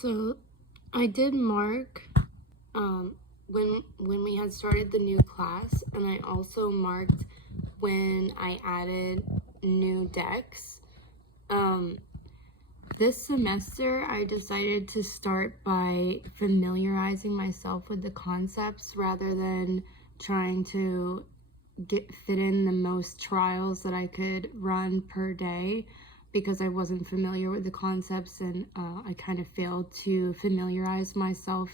So I did mark when we had started the new class, and I also marked when I added new decks. This semester I decided to start by familiarizing myself with the concepts rather than trying to fit in the most trials that I could run per day, because I wasn't familiar with the concepts, and I kind of failed to familiarize myself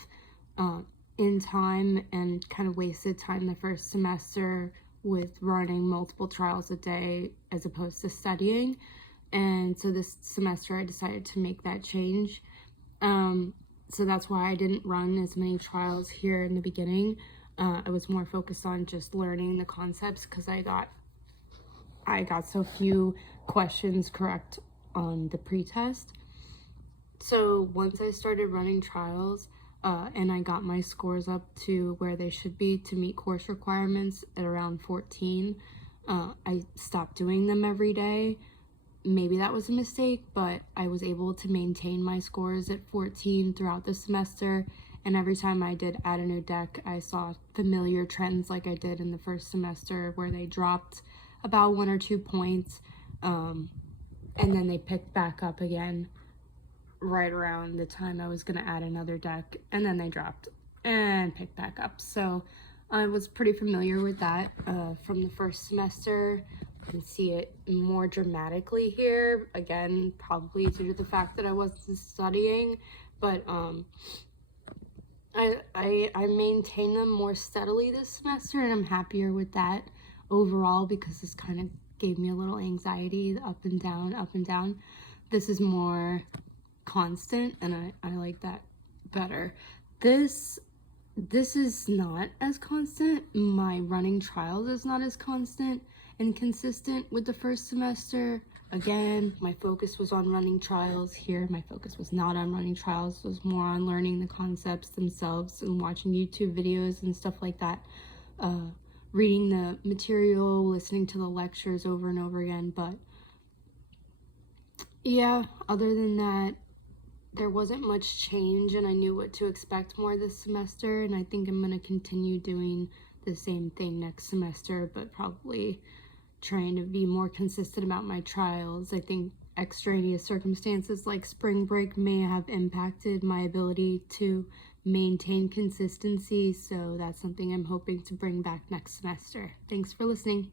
in time, and kind of wasted time the first semester with running multiple trials a day as opposed to studying. And so this semester I decided to make that change. So that's why I didn't run as many trials here in the beginning. I was more focused on just learning the concepts because I got so few questions correct on the pretest. So once I started running trials and I got my scores up to where they should be to meet course requirements at around 14, I stopped doing them every day. Maybe that was a mistake, but I was able to maintain my scores at 14 throughout the semester, and every time I did add a new deck, I saw familiar trends like I did in the first semester, where they dropped about 1 or 2 points, and then they picked back up again right around the time I was going to add another deck, and then they dropped and picked back up. So I was pretty familiar with that from the first semester. You can see it more dramatically here, again, probably due to the fact that I wasn't studying, but I maintain them more steadily this semester, and I'm happier with that overall, because this kind of gave me a little anxiety, up and down, up and down. This is more constant, and I like that better. This is not as constant. My running trials is not as constant and consistent with the first semester. Again, my focus was on running trials. Here, my focus was not on running trials. It was more on learning the concepts themselves and watching YouTube videos and stuff like that. Reading the material, listening to the lectures over and over again. But yeah, other than that, there wasn't much change, and I knew what to expect more this semester, and I think I'm going to continue doing the same thing next semester, but probably trying to be more consistent about my trials. I think extraneous circumstances like spring break may have impacted my ability to maintain consistency, so that's something I'm hoping to bring back next semester. Thanks for listening.